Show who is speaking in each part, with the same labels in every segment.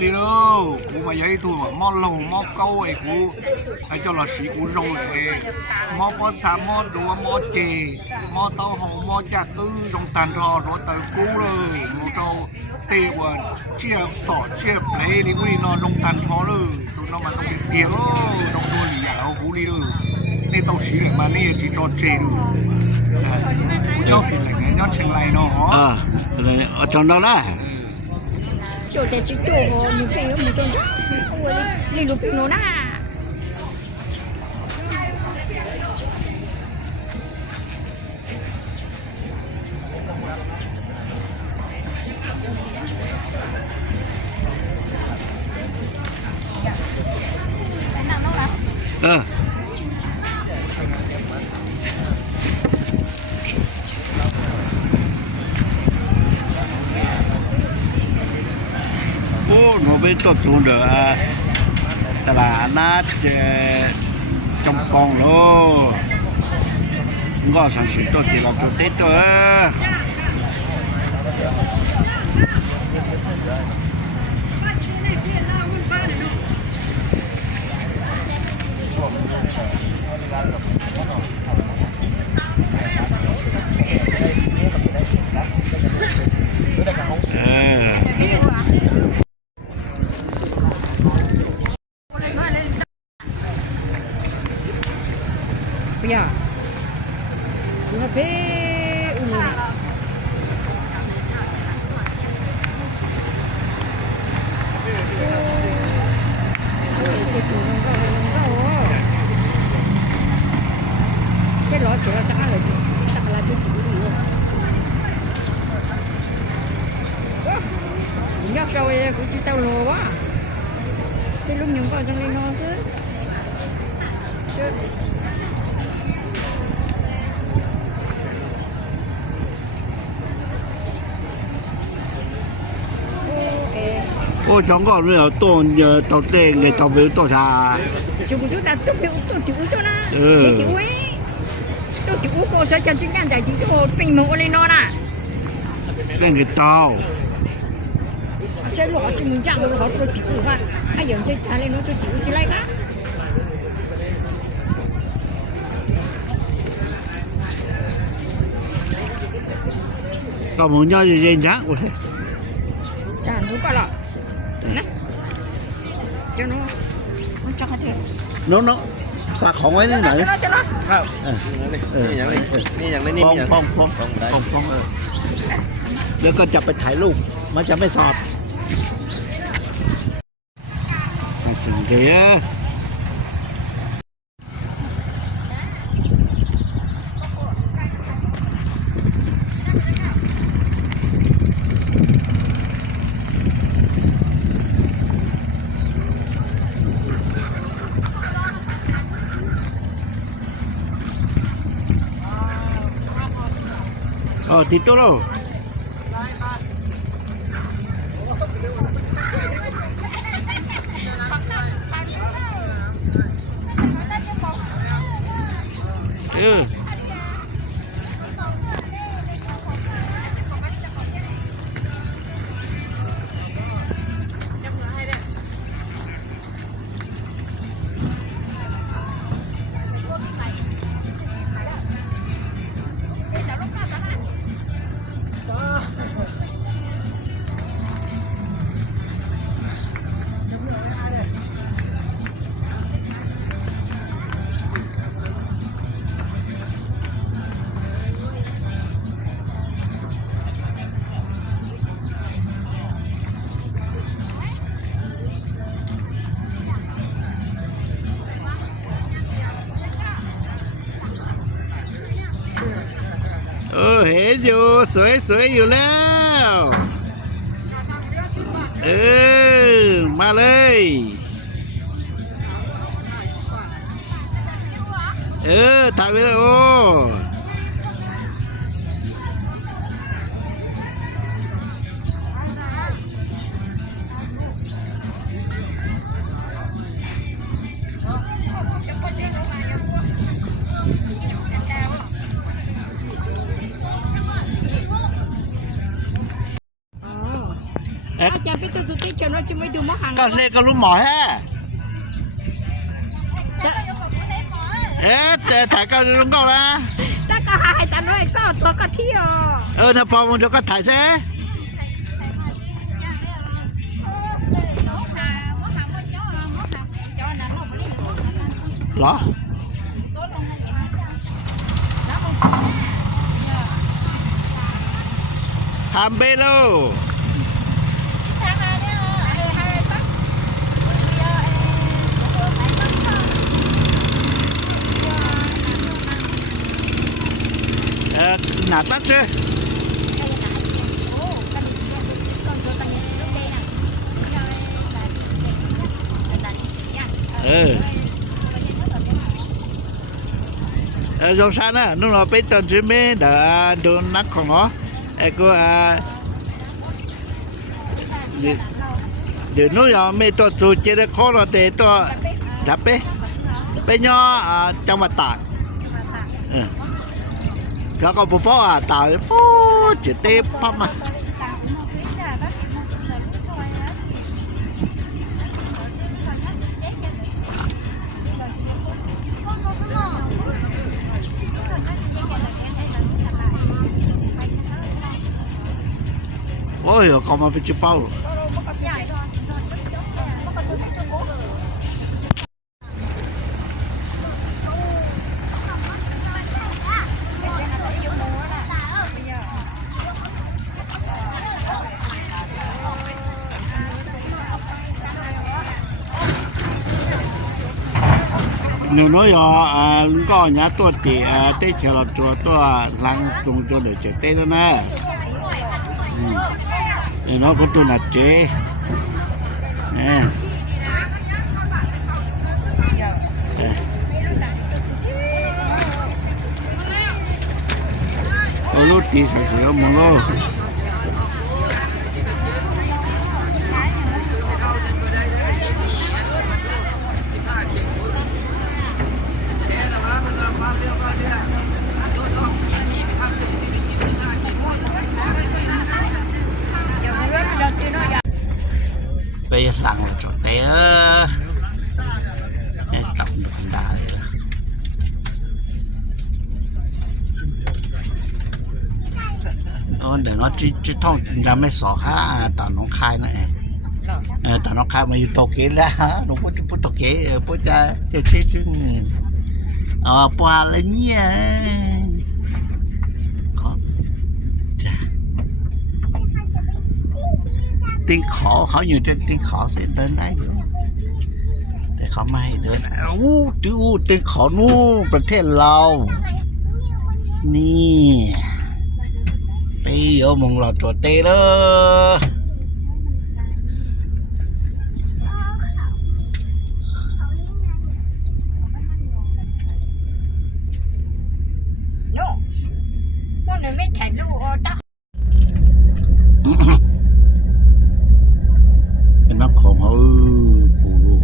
Speaker 1: đi đâu cú mà giấy thu mà mò lầu mò câu ấy cú hay cho là sĩ cú rong lại mò bó xa mò đùa mò chè mò tao hồ mò chả tư rong tàn rò rồi tới cú rồi mò trâu tê qua chia tỏ chia lấy đi cú đi nó rong tàn rò rồi tụi nó mà không biết tiếng rong đua lì ảo cú đi rồi nên tao sĩ lại mà nên chỉ cho chè rồi cú cho phim lại cái nó chừng lại nó
Speaker 2: อ่าอะไรเอาจำได้ละ
Speaker 3: chỗ để chỉ chỗ nhiều cái mình trông chắc ôi đi lục nó na
Speaker 2: โอ้หนูไปตดตูนเด้ออะตลาดนัดเจจงปองโลก็สังสิตดที่เราจุดเต็ดตัว เออ
Speaker 3: bây giờ nó phê ừ cái lọ chỉ là chắc là chắc là cái chủ gì rồi nhóc sau đây cũng chỉ tao lồ quá cái lúc những con trong đây nó chứ chứ โอเค
Speaker 2: โอ้จังก็เรื่องต้นเยอะต้นเต้งไงต้นวิวต้นชา
Speaker 3: chú chú ta tốt biểu tốt chú cho na
Speaker 2: Ừ.
Speaker 3: thì chú ấy tốt chú cô sẽ cho chính ngàn giải chú cô bình mộ lên nó nè
Speaker 2: เล่นกับเต้า
Speaker 3: chơi lọ chú mình chẳng được họ tôi chú hoa ai giờ chơi trả lên nó cho chú chỉ lại cả
Speaker 2: ก็มึงย่อเย็นๆจังเว้ย
Speaker 3: trả nó có lọ nè cho nó nó cho hết rồi
Speaker 2: น้องน้องฝากของไว้ที่ไหน
Speaker 3: cho nó cho nó
Speaker 4: ครับ
Speaker 2: เออ
Speaker 4: นี่อย่างนี้นี่อย่างนี้นี่
Speaker 2: พอง
Speaker 4: อย่าง
Speaker 2: พองพองพองพองเออแล้วก็จะไปถ่ายรูปมันจะไม่สอบสิ่งเดีย อ๋อติ ออเห็นอยู่ สวยสวยอยู่แล้ว เออ มาเลย เออถ่ายวิดีโอ ก็เล่ก็รู้หมอแฮ่เอ๊ะแต่ถ่ายก็รู้ก็นะ
Speaker 3: แต่ก็หายแต่น้อยก็ตัวก็เที่ยว
Speaker 2: เออถ้าพอมันจะก็ถ่ายซะหรอทำเบโลเออหนาตัดเลยเออเออสงสารนะนู่นเราไปตอนที่ไม่เดี๋ยวโด นนักของเขาไอ้กูอะเดี๋ย วเดี๋ยวนู้นเราไม่ตัวจูเจริญข้อเราแต่ตัวจับไปไปย่ออ่าจังหวัดตากเออ แล้วก็พ่ออะตายโอ้จะเตะปั๊มอะโอ้ยเขามาเป็นชิเป้า หนูน้อยอะลุงก็ญาตัวตีอะเตะเชลตัวตัวลังจงตัวเดือดเจเตะแล้วนะอืมเอ็นน้องก็ตัวหนักเจเนี่ยโอ้ลูกตีเสียๆมึงโล bây giờ lặng là chỗ té Ê, tập được con đá đây là Ồ, để nó chỉ chỉ thông ra mấy sọ ha tao nó khai này ờ tao nó khai mà yêu tổ kế ra nó có chút tổ kế bố cha chơi chơi xin ờ qua lên nha có chà ตีนขอเขาอยู่ที่ตีนขอเส้นเดินได้อยู่แต่เขาไม่ให้เดินอู้ดูตีนขอนู่นประเทศเรานี่ไป เยอะมองเราตัวเตเลย
Speaker 3: โน่พวกหนูไม่ถ่ายรูปโอ้า
Speaker 2: เป็นนักของเขาปูลูก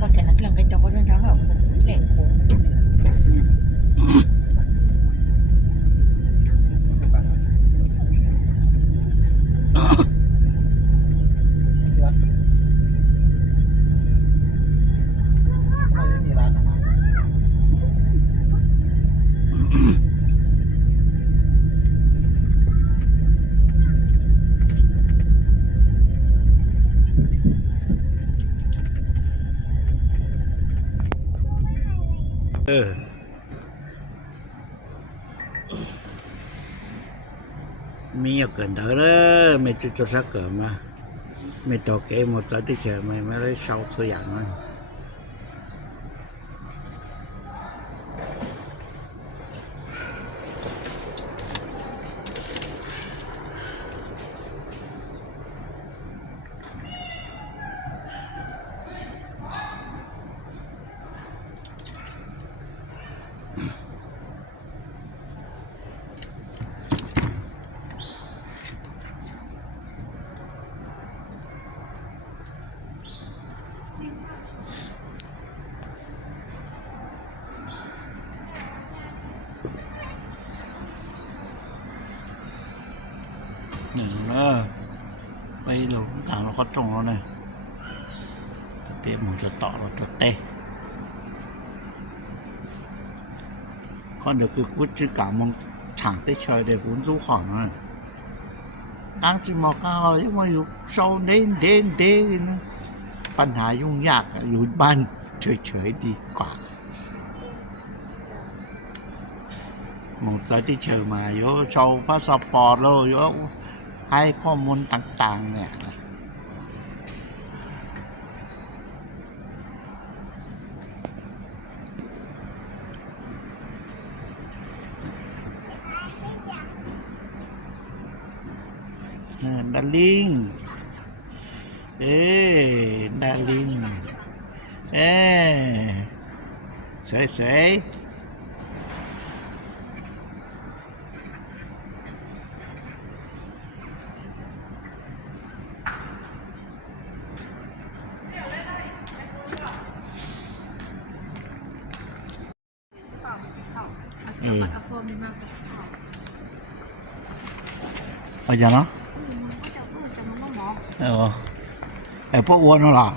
Speaker 3: ก็แต่นักเรียนไปจับว่าเรื่องทั้งหมดเล่นโค้ง
Speaker 4: ไม่มีร้านอาหาร
Speaker 2: เออมีอยู่ เกินเถอะเลยไม่จุดจุดสักเกิดมาไจุต่อเราจดเตะข้เดียวคือวุจิกามองฉางเตะเฉยเดี๋ยวคุณสู้ของนะตั้งจิมอก้าวยังมาอยู่เศร้เด่นเด่นเด่นปัญหายุ่งยากอยู่บ้านเฉยๆดีกว่ามองใจที่เชิญมาเยอโชว์พาสปอร์ตเลโยให้ข้อมูลต่าง ๆ เนี่ย ดาลิงเอ้ดาลิงเอ้สวยๆ Ừ. Bây giờ nó 哎呦，哎，不窝着了。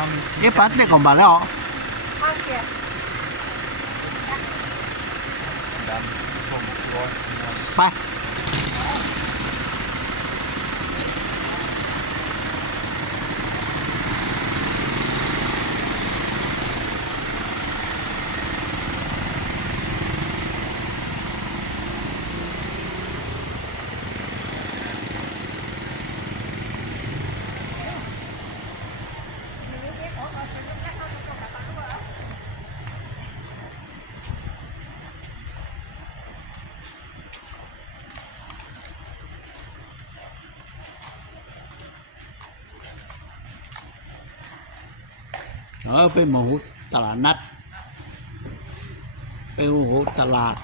Speaker 2: nào cái bát này อเป็นหมูตลาดนัด เป็นหมูตลาด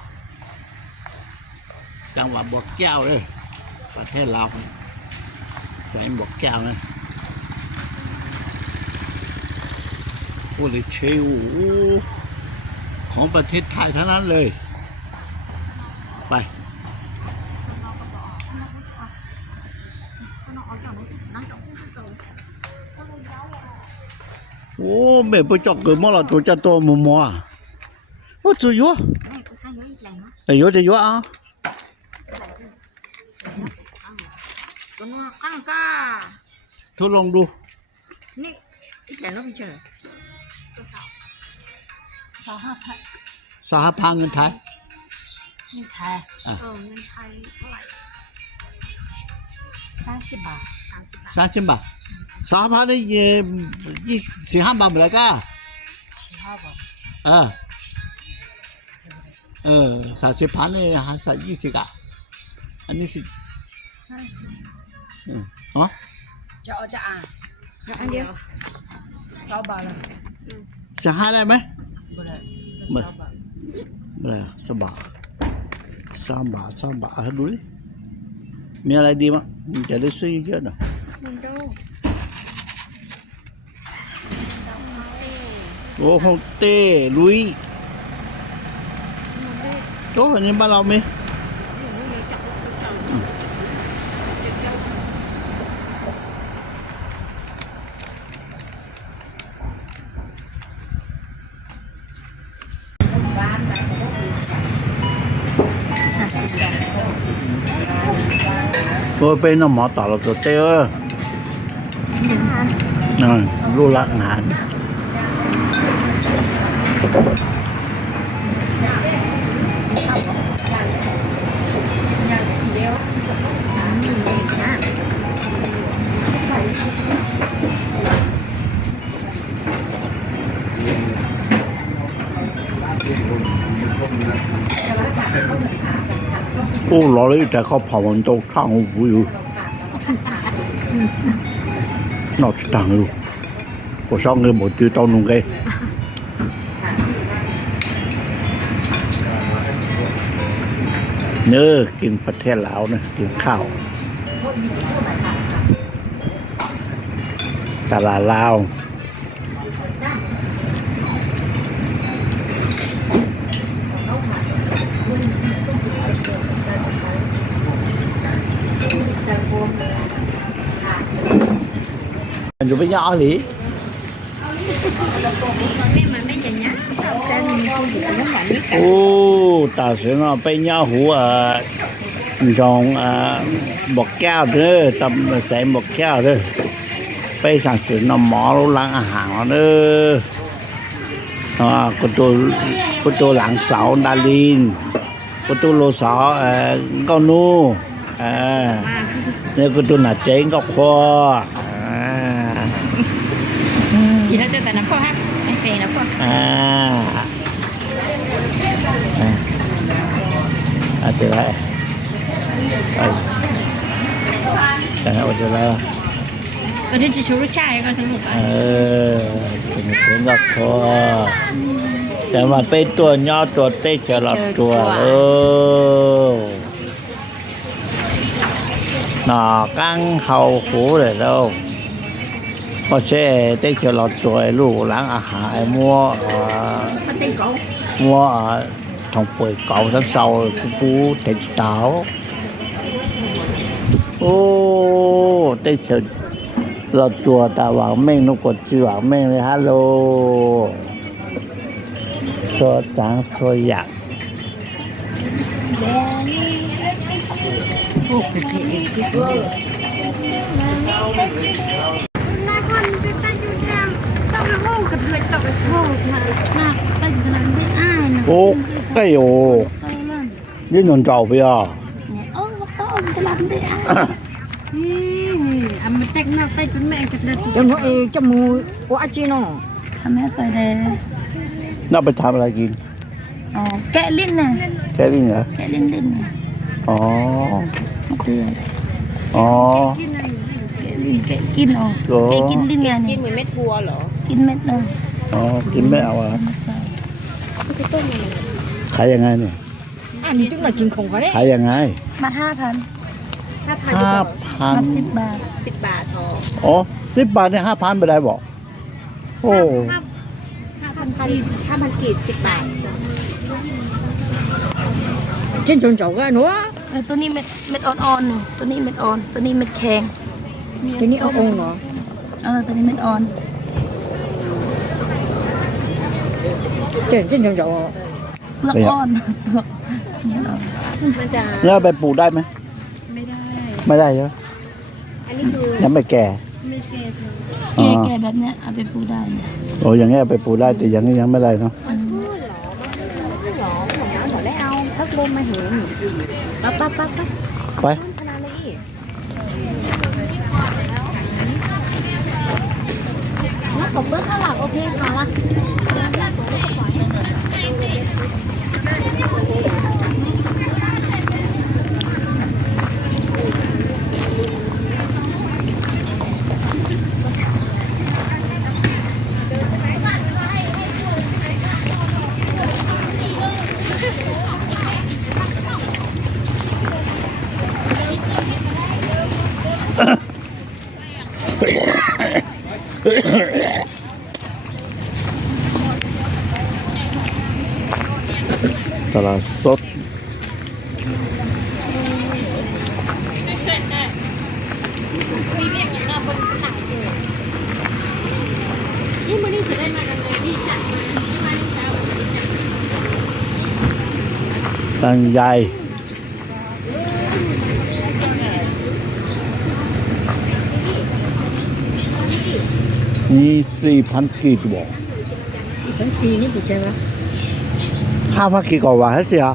Speaker 2: จังหวัดบอกแก้วเลยประเทศลาวใส่บ่อแก้วนะโอ้เลยเชลของประเทศไทยทั้งนั้นเลย 我买不着感冒了，多加多摸摸啊。我只有。哎，有的有啊。ทดลอ
Speaker 3: งดู นี่อีกแสน
Speaker 2: แล้วพี่เชิญ
Speaker 3: ตัวสาวสาวห้าพัน
Speaker 5: สาวห้าพัน
Speaker 2: เงินไทย
Speaker 5: เงินไทย เออ เงินไทยเท่าไหร่บาท。 40만. 40만은 이게 이
Speaker 2: 시한바 뭐랄까? 시한바. 어. 어, 40반에 한사 이시가. 아니 시. 40.
Speaker 5: 응. 어? cho
Speaker 2: cho ăn. Cho ăn đi. 6바. 응. 시한에 뭐? 뭐래? 6바. 뭐래? 6바. 3바,
Speaker 5: 3바. 아,
Speaker 2: 둘. มีอะไรดีมั้งจะได้ซื้อเยอะหน่อยโอ้โอเต้ลุยโอ้อันนี้บ้านเราไหม
Speaker 3: บ้า
Speaker 2: นไหน tỏ là tôi tê ơ rồi lu lạc ngàn โอ้รอ เลยแต่เขาเผามันต้องข้างหูอยู่นอกต่างอยู่我上个冇丢到弄嘅เนื้อกินประเทศลาวนะกินข้าว ตลาดลาว อยู่ bên nhỏ lý ô ta sẽ nó bên nhỏ hủ à dòng à bọc keo nữa tâm sẽ bọc keo nữa bây giờ sự nó mỏ lô lăng à hàng nữa à có tôi có tôi lăng sáu đa linh có tôi lô sáu à con nu à nếu có tôi là chế ngọc khoa à
Speaker 3: กินแล้วเจอแต่น้ำพ่อฮะไม่เฟนะพ่อ
Speaker 2: à à à từ lại à à từ lại
Speaker 3: ก็ที่จะชูรสชาติก็สนุกอะ
Speaker 2: ờ mình cũng ngọc khoa แต่ว่าเป็นตัวย่อตัวเต้จะหลับตัวเออ นอกังเขาหูเ那刚好糊了喽。ก็เช่ได้เขียวเราจวลูกล้างอาหารมัวมัวทอง
Speaker 3: ป่วยเก่าสันเซากูปูเต็มสาวโอ้ได้
Speaker 2: เขียวเราตัวตาหวังแม่งนกกดจีหวังแม่งเลยฮัลโหลตัวจางตัวอยาก
Speaker 3: พวกเป็นเพลงที่ตัว
Speaker 6: นายคนเป็นตั้งอยู่แถวต้องไปโห่กับเรือตกไปโห่ค่ะหนักตั้งขนาดไม่อ้ายนะ
Speaker 2: ô cái ồ
Speaker 6: ไปนั่น
Speaker 2: với nhọn trầu bây giờ
Speaker 6: เนี่ยเออว่าเขาเอาตลาดไม่อ้ายนี่อันมันแต่งหน้าใส่เป็นแม่กับเด็ก
Speaker 5: จมูกเอจมูกว่าจีโน่
Speaker 6: ทำแม่ใส่แดง
Speaker 2: nó phải làm là gì
Speaker 6: อ๋อแกะลิ้น น่ะ
Speaker 2: cái gì nữa
Speaker 6: แกะลิ้นลิ้นน่ะ
Speaker 2: ồ
Speaker 6: มาเตือน
Speaker 2: ồ
Speaker 6: แกะลิ้นแกะกินอ๋อ
Speaker 2: Ủa?
Speaker 6: แกะกินลิ้นไง
Speaker 3: กิ
Speaker 6: นี่
Speaker 3: นเหมือนเม็ดบัวเหรอ
Speaker 6: กินเม็ดเนาะ
Speaker 2: ồ kiếm mẹo à khai ยังไงเนี่ย
Speaker 5: อันนี้จึงมากินของเขาได้
Speaker 2: ขายยังไง
Speaker 6: มาห้าพัน
Speaker 3: ห้าพัน
Speaker 2: ห้าพัน
Speaker 6: มาสิบบาท
Speaker 3: สิบบาทพอ
Speaker 2: อ๋อสิบบาทเนี่ยห้าพันไปได้บอกโอ้
Speaker 3: ห้าพันพันห้าพันกีดสิบบาท
Speaker 5: เช่นชนเจ้าก็หนู
Speaker 6: เออ ตัวนี้เม็ดเม็ดอ่อนๆหนึ่งตัวนี้เม็ดอ่อน ตัวนี้เม็ดแข็ง
Speaker 5: ทีนี้เอาองค์เหรอ
Speaker 6: เออตัวนี้เม็ดอ่อน
Speaker 5: เช่นเช่นชนเจ้า
Speaker 6: เปลือกอ่อนเปลือกเนี่ยอ่อน
Speaker 3: มันจะ
Speaker 2: แล้วเอาไปปลูกได้ไหม
Speaker 3: ไม่ได้
Speaker 2: ไม่ได้เหรอ
Speaker 3: อันนี้คือ
Speaker 2: ยังไม่แก่
Speaker 3: ไม่เกต
Speaker 2: อ๋อ
Speaker 6: แก่ๆแบบเนี้ยเอาไปปลูกได้เนี่ย
Speaker 2: โอ้ยังไงเอาไปปลูกได้แต่อยังนี้ยังไม่ได้เนาะ
Speaker 3: หรอผมเอาหนูได้เอาทัก ลมมาเห็นปั๊บปั๊บปั๊บ
Speaker 2: ไป ตังใหญ่นี่สี่พันกีบบอกสี่พันกีนี่ถูกใช่ไหมห้า
Speaker 6: พันกีบก่อนวะเฮ้
Speaker 2: ยเจ้า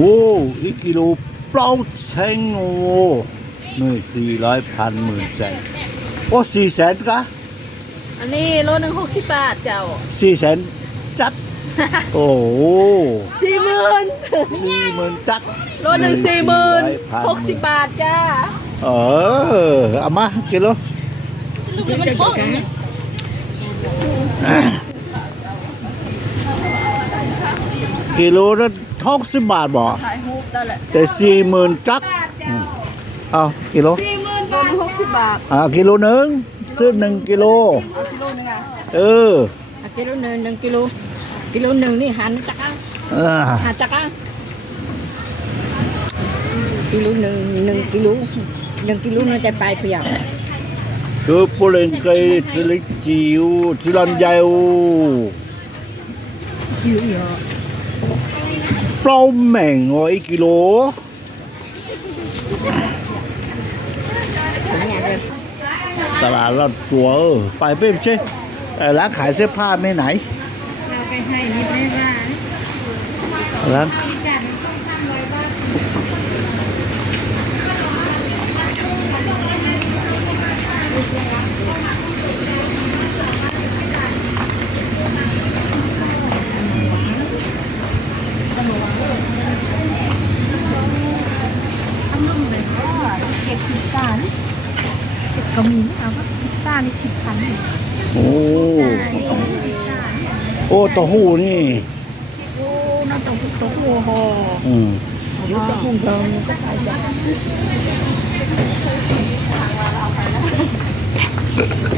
Speaker 2: โอ้อีกกิโลเปล่าเชงโอ้นี่สี่ร้อยพันหมื่นแสนโอ้สี่แสนกะ
Speaker 7: อันนี้โลหนึ่งหกสิบบาทเจ้า
Speaker 2: สี่แสนจัด โอ้โห
Speaker 7: สี่หมื่น
Speaker 2: สี่หมื่นจัด
Speaker 7: โลหนึ่งสี่หมื่น
Speaker 2: 400,000
Speaker 7: หกสิบบาทจ้า
Speaker 2: เออเอามากิโล
Speaker 7: มันโป๊ะอย่างนี้
Speaker 2: กิโลละ หกสิบบาทบ่
Speaker 7: ถ่ายรูปได้แหละ
Speaker 2: แต่สี่หมื่นจักอืมเอากิโล
Speaker 7: สี่หมื่นบาทหกสิบบาท
Speaker 2: อ่ากิโลหนึ่งซื้อหนึ่งกิโล
Speaker 7: กิโลนึงอะ
Speaker 2: เออ
Speaker 5: à, Kilo nâng nâng kilo Kilo nâng đi hẳn chắc ăn
Speaker 2: เออ
Speaker 5: Hà chắc ăn Kilo nâng nâng kilo Nâng kilo nó chạy bài bây giờ
Speaker 2: คือปุเรนไกทิลิจิวทิลันยาว
Speaker 5: Kilo gì hả
Speaker 2: เป ล่าแม่งอ๋ออีกกิโลตลาดลาดตัวเออไปเป้มใช่ร้านขายเสื้อผ้าไม่ไหน
Speaker 3: เราไปให้นี่ไม่ว่า
Speaker 2: ร้าน
Speaker 3: จัดต้องทำไว้ว่า
Speaker 6: เก็บพิซซ่านี่เก็บกระมีเอาว่าพิซซ่านี่สิบพันนี่
Speaker 2: โอ้
Speaker 6: พิซซ่า
Speaker 2: โอ้เต้าหู้นี่
Speaker 6: โอ้น่าต้องทุกตัวโอ้โห
Speaker 2: อืม
Speaker 5: Nếu có không thơm nó có phải vậy
Speaker 6: เขา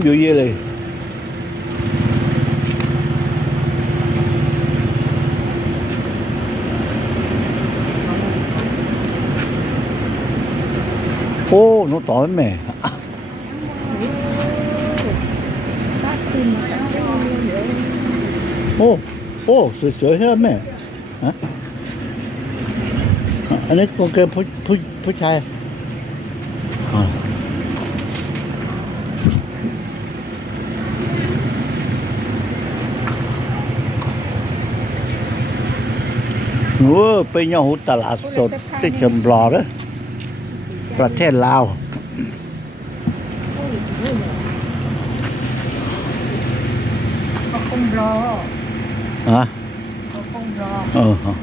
Speaker 2: โอ้เยอะแยะเลยโอ้หนูต่อแม่โอ้โอ้สวยๆใช่ไหมแม่ฮะอะอันนี้คงเกินผู้ผู้ผู้ชายอ่า หนูไปเยังหูตลาดสดที่จำรอเด้อประเทศลาว
Speaker 5: Có không rò
Speaker 2: ฮะ
Speaker 5: Có không rò
Speaker 2: เออฮะ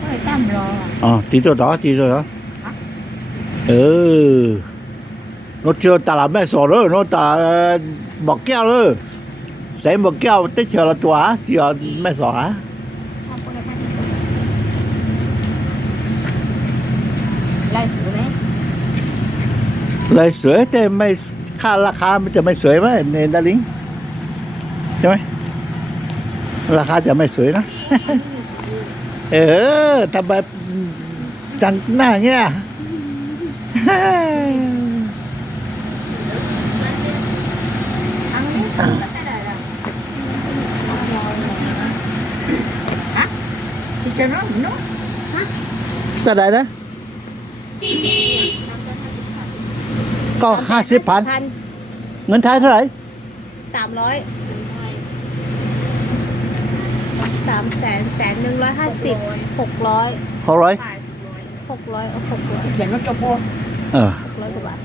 Speaker 5: Có phải tam rò
Speaker 2: อ๋อตีตัวต่อตีตัวต่อเออรถเชื่อตลาดแม่สอดเลยรถตลาดบอกแก้วเลยใส่บอกแก้วติเชื่อละตัวเชื่อแม่สอดฮะ
Speaker 5: Lại sửa đấy
Speaker 2: เลยสวยแต่ไม่ค่าราคามันจะไม่สวยไหมในดาริงใช่ไหมราคาจะไม่สวยนะ เออทำแบบจังหน้าเงี้ย
Speaker 5: Thì cho nó nó
Speaker 2: ก็ได้นะ ก็ห้าสิบพันเงินไทยเท่าไหร่
Speaker 6: สามร้อยสามแสนแสนหนึ่งร้อยห้าสิบหกร้อย
Speaker 2: หกร้อย
Speaker 6: หกร้อยหกร้อย
Speaker 4: เขียนว่าจบโบ
Speaker 2: เออ
Speaker 6: หกร้อยกว่าบาท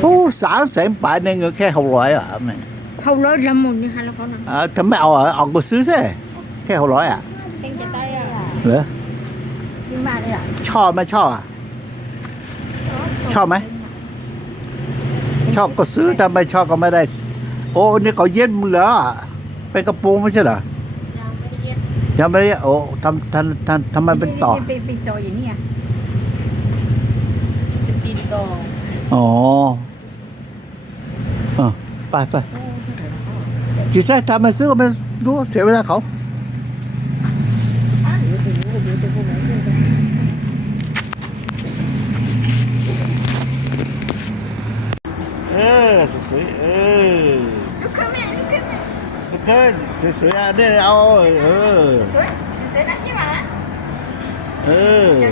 Speaker 2: โอ้สามแสนบาทในเงินแค่หกร้อยอะแม่ง
Speaker 3: เขาเลยละมุนนี่ฮะแล้วเขานะ
Speaker 2: อ่าทำไมเอาอะเอาก็ซื้อสิแค่หกร้อยอะ
Speaker 6: เองจะได้อะ
Speaker 2: เหรอ
Speaker 6: ยิ่งมาเลยอะ
Speaker 2: ชอบไหมชอบอะชอบไหมช อบก็ซื้อถ้าไม่ชอบก็ไม่ได้ โอ้นี่เขาเย็นมึงเหรอเป็นกระโปรงไม่ใช่เหรอ
Speaker 6: ยังไม่ได้เย็น
Speaker 2: ยังไม่ได้โอ้ทำทำทำทำไมเป็นต่อ
Speaker 3: เป็นเป็นต่ออย่างนี้อะ
Speaker 7: เป็นตีนตอง
Speaker 2: อ๋อเออไปไปจีใช่ทำไมซื้อก็ไม่รู้เสียเวลาเขา เออสวยๆเออลุกขึ้นแม่ลุกขึ้นลุ กขึ้นสวยๆอะเนี่ยเอาเออ
Speaker 3: สวยสวยนะยี่หมานะ
Speaker 2: เออ
Speaker 3: เ